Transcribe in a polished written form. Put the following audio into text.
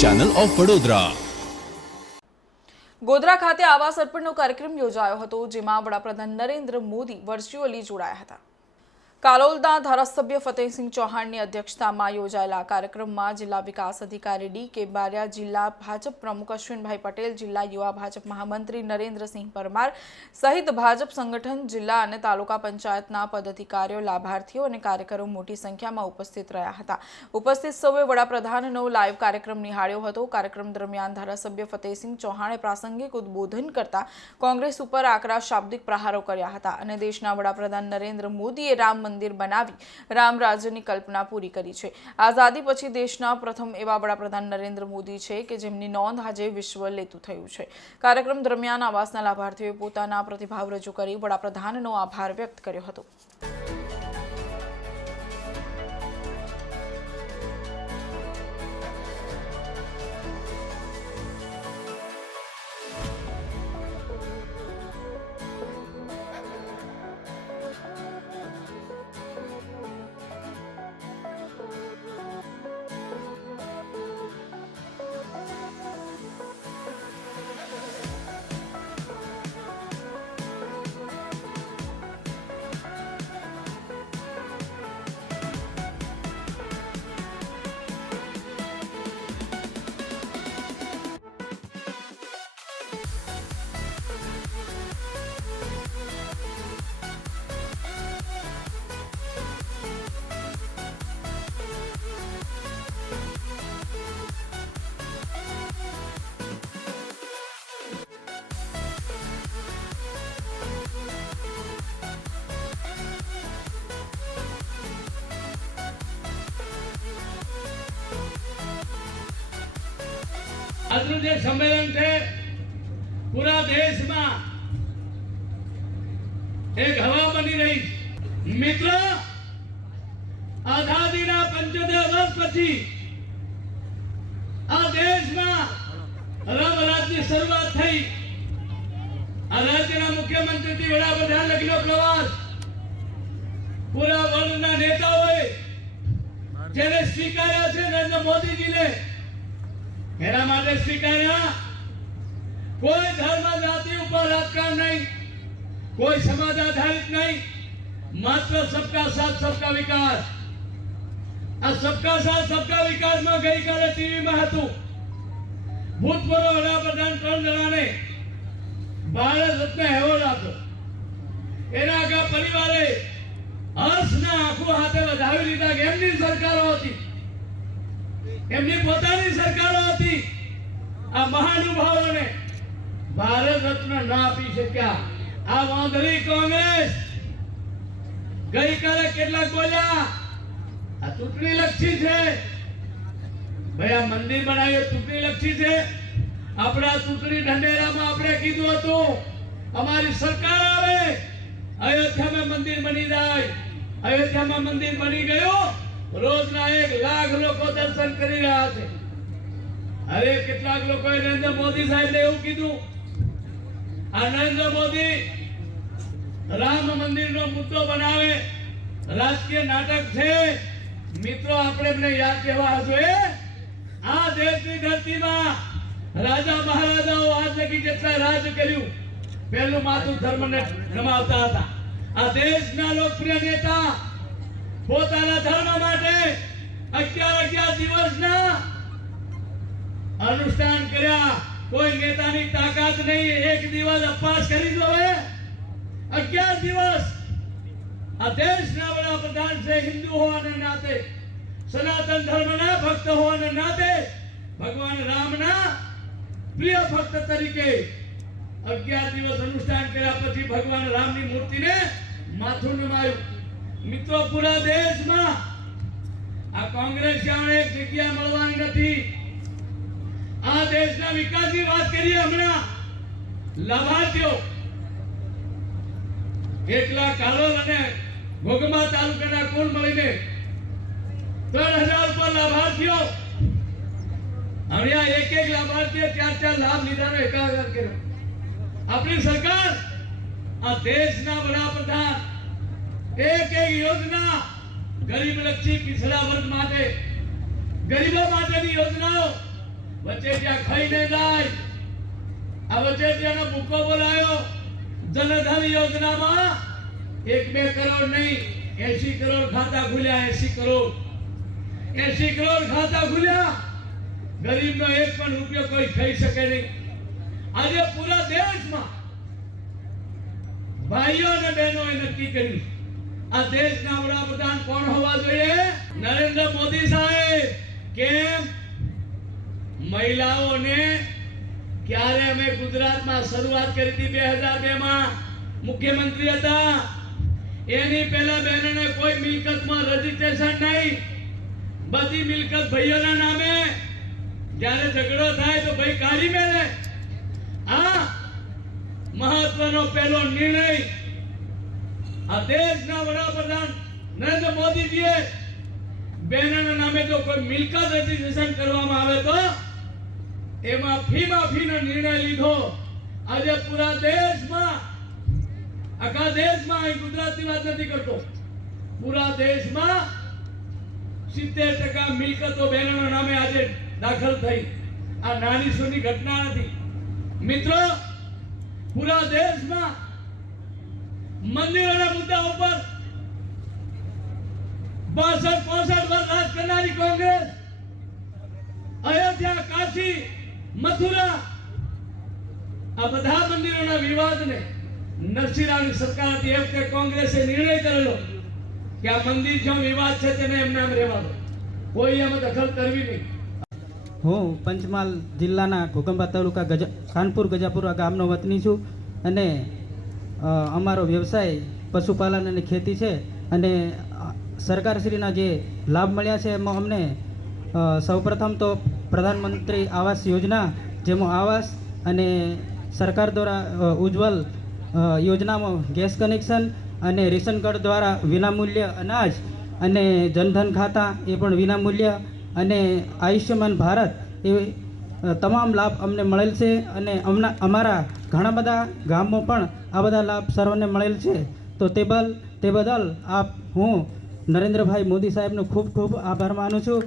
Channel of Vadodara. Godhra ખાતે આવાસ અર્પણનો કાર્યક્રમ યોજાયો હતો, જેમાં વડાપ્રધાન નરેન્દ્ર મોદી વર્ચ્યુઅલી જોડાયા હતા। કાલોલના ધારાસભ્ય ફતેહસિંહ ચૌહાણની અધ્યક્ષતામાં યોજાયેલા કાર્યક્રમમાં જિલ્લા વિકાસ અધિકારી ડી.કે. બારિયા, જિલ્લા ભાજપ પ્રમુખ અશ્વિનભાઈ પટેલ, જિલ્લા યુવા ભાજપ મહામંત્રી નરેન્દ્રસિંહ પરમાર સહિત ભાજપ સંગઠન, જિલ્લા અને તાલુકા પંચાયતના પદાધિકારીઓ, લાભાર્થીઓ અને કાર્યકરો મોટી સંખ્યામાં ઉપસ્થિત રહ્યા હતા। ઉપસ્થિત સૌએ વડાપ્રધાનનો લાઈવ કાર્યક્રમ નિહાળ્યો હતો। કાર્યક્રમ દરમિયાન ધારાસભ્ય ફતેહસિંહ ચૌહાણે પ્રાસંગિક ઉદ્બોધન કરતા કોંગ્રેસ ઉપર આકરા શાબ્દિક પ્રહારો કર્યા હતા અને દેશના વડાપ્રધાન નરેન્દ્ર મોદીએ રામ મંદિર બનાવી રામ રાજ્યની કલ્પના પૂરી કરી છે। આઝાદી પછી દેશના પ્રથમ એવા વડાપ્રધાન નરેન્દ્ર મોદી છે કે જેમની નોંધ આજે વિશ્વ લેતું થયું છે। કાર્યક્રમ દરમિયાન આવાસના લાભાર્થીઓએ પોતાના પ્રતિભાવ રજૂ કરી વડાપ્રધાનનો આભાર વ્યક્ત કર્યો હતો। આજનું જે સંમેલન છે પૂરા દેશમાં એક હવા બની રહી છે। મિત્રો, આઝાદીના 75 વર્ષ પછી આ દેશમાં રામ રાજ્યની શરૂઆત થઈ। આ રાજ્યના મુખ્યમંત્રીથી વડાપ્રધાન લગીનો પ્રવાસ પૂરા વર્લ્ડના નેતાઓએ જેને સ્વીકાર્યા છે નરેન્દ્ર મોદીજીને मेरा माटे स्वीकार्या। कोई धर्म जाति ऊपर राजकारण नहीं, कोई समाज आधारित नहीं, मात्र सबका साथ सबका विकास। आ सबका साथ सबका विकास में गई काले टीवी में हतु भूतपूर्व वडाप्रधान 3 जणाने भारत रत्न एवॉर्ड आप्यो। एना आखा परिवारे हर्षना आंखों हाथे વધાવી લીધા કે એમની સરકારો હતી, એમની પોતાની સરકારો હતી। આ મહાનુભાવોને ભારત રત્ન ના આપી શક્યા। આ વાંદળી કોંગ્રેસ ગઈકાલે કેટલાક બોલ્યા આ ચૂંટણી લક્ષી છે। ભાઈ આ મંદિર બનાવ્યું ચૂંટણી લક્ષી છે। આપણા ચૂંટણી ઢંઢેરામાં આપણે કીધું હતું અમારી સરકાર આવે અયોધ્યામાં મંદિર બની જાય। અયોધ્યામાં મંદિર બની ગયું। रोजना 1 लाख लोग दर्शन करी रहा है। अरे કેટલાક લોકોએ નરેન્દ્ર મોદી સાહેબને એવું કીધું આ નરેન્દ્ર મોદી રામ મંદિરનો મુદ્દો બનાવે રાજકીય નાટક છે। મિત્રો, આપણે એમને યાદ દેવા જોઈએ આ દેશની ધરતીમાં રાજા મહારાજાઓ આજ લગી જેટલા રાજ કર્યું પહેલું માથું ધર્મને નમાવતા હતા। આ દેશના લોકપ્રિય નેતા પોતાના ધર્મ માટે 11 દિવસના અનુષ્ઠાન કર્યા। કોઈ નેતાની તાકાત નહીં એક દિવસ અપવાસ કરી દોવે। 11 દિવસ આ દેશના વડાપ્રધાન છે હિન્દુ હોવાના નાતે, સનાતન ધર્મના ભક્ત હોવાના નાતે, ભગવાન રામના પ્રિય ભક્ત તરીકે 11 દિવસ અનુષ્ઠાન કર્યા પછી ભગવાન રામની મૂર્તિને માથું નમાયું। મિત્રો, પૂરા દેશમાં આ કોંગ્રેસ જાણે એક જગ્યા મળવાની નથી। આ દેશના વિકાસની વાત કરીએ હમણાં લાભાર્થીઓ એકલા કાલોલ અને ઘોઘંબા તાલુકાના કુલ મળીને 3000 ઉપર લાભાર્થીઓ હમણાં એક લાભાર્થીએ 4 લાભ લીધાનો એકાકાર કર્યો। આપણી સરકાર આ દેશના વડાપ્રધાન एक योजना गरीब लक्षी पिछड़ा वर्ग माटे गरीबों माटेनी योजनाओं વચેટિયા ખાઈને જાય. આ વચેટિયાનો ભૂકો બોલાયો. જનધન યોજનામાં 1-2 કરોડ નહીં, 80 કરોડ ખાતા ખુલ્યા. 80 કરોડ ખાતા ખુલ્યા. ગરીબનો એક પણ રૂપિયો કોઈ ખાઈ શકે નહીં. આજે પૂરા દેશમાં ભાઈઓ અને બહેનોએ નક્કી કર્યું આ દેશના વડાપ્રધાન કોણ હોવા જોઈએ? નરેન્દ્ર મોદી સાહેબ. કેમ? મહિલાઓને ક્યારે અમે ગુજરાતમાં શરૂઆત કરી હતી 2002 માં મુખ્યમંત્રી હતા. એની પહેલા બહેનોને કોઈ મિલકતમાં રજીસ્ટ્રેશન નહીં. બધી મિલકત ભાઈઓના નામે. જ્યારે ઝઘડો થાય તો ભાઈ કાઢી મેલે. આ મહત્વનો પહેલો નિર્ણય આ દેશના વડાપ્રધાન નરેન્દ્ર મોદીજીએ બહેનોના નામે જો કોઈ મિલકત રજીસ્ટ્રેશન કરવામાં આવે તો એમાં ફીનો નિર્ણય લીધો. આજે પૂરા દેશમાં, આખા દેશમાં, અહીં ગુજરાતની વાત નથી કરતો, પૂરા દેશમાં 70% મિલકતો બહેનોના નામે આજે દાખલ થઈ. આ નાની સૂની ઘટના નથી મિત્રો. પૂરા દેશમાં મંદિરોના મુદ્દા ઉપર 62-65 વર્ષ રાજ કરનારી કોંગ્રેસ અયોધ્યા, કાશી, મથુરા આ બધા મંદિરોના વિવાદને નરસિંહરાવની સરકાર હતી એ વખતે કોંગ્રેસે નિર્ણય કરેલો કે આ મંદિર જો વિવાદ છે તેને એમ નામ રહેવા દો, કોઈ એમાં દખલ કરવી નહીં. હું પંચમહાલ જિલ્લાના ઘોગંબા તાલુકા ખાનપુર ગજાપુરા ગામનો વતની છું અને અમારો વ્યવસાય પશુપાલન અને ખેતી છે. અને સરકારશ્રીના જે લાભ મળ્યા છે એમાં અમને સૌપ્રથમ તો પ્રધાનમંત્રી આવાસ યોજના, જેમાં આવાસ અને સરકાર દ્વારા ઉજ્જવલ યોજનામાં ગેસ કનેક્શન અને રેશન કાર્ડ દ્વારા વિનામૂલ્ય અનાજ અને જનધન ખાતા એ પણ વિનામૂલ્ય અને આયુષ્યમાન ભારત એવી તમામ લાભ અમને મળેલ છે. અને અમારા ઘણા બધા ગામમાં પણ આ બધા લાભ સર્વને મળેલ છે. તો તે બદલ હું નરેન્દ્રભાઈ મોદી સાહેબનો ખૂબ ખૂબ આભાર માનું છું.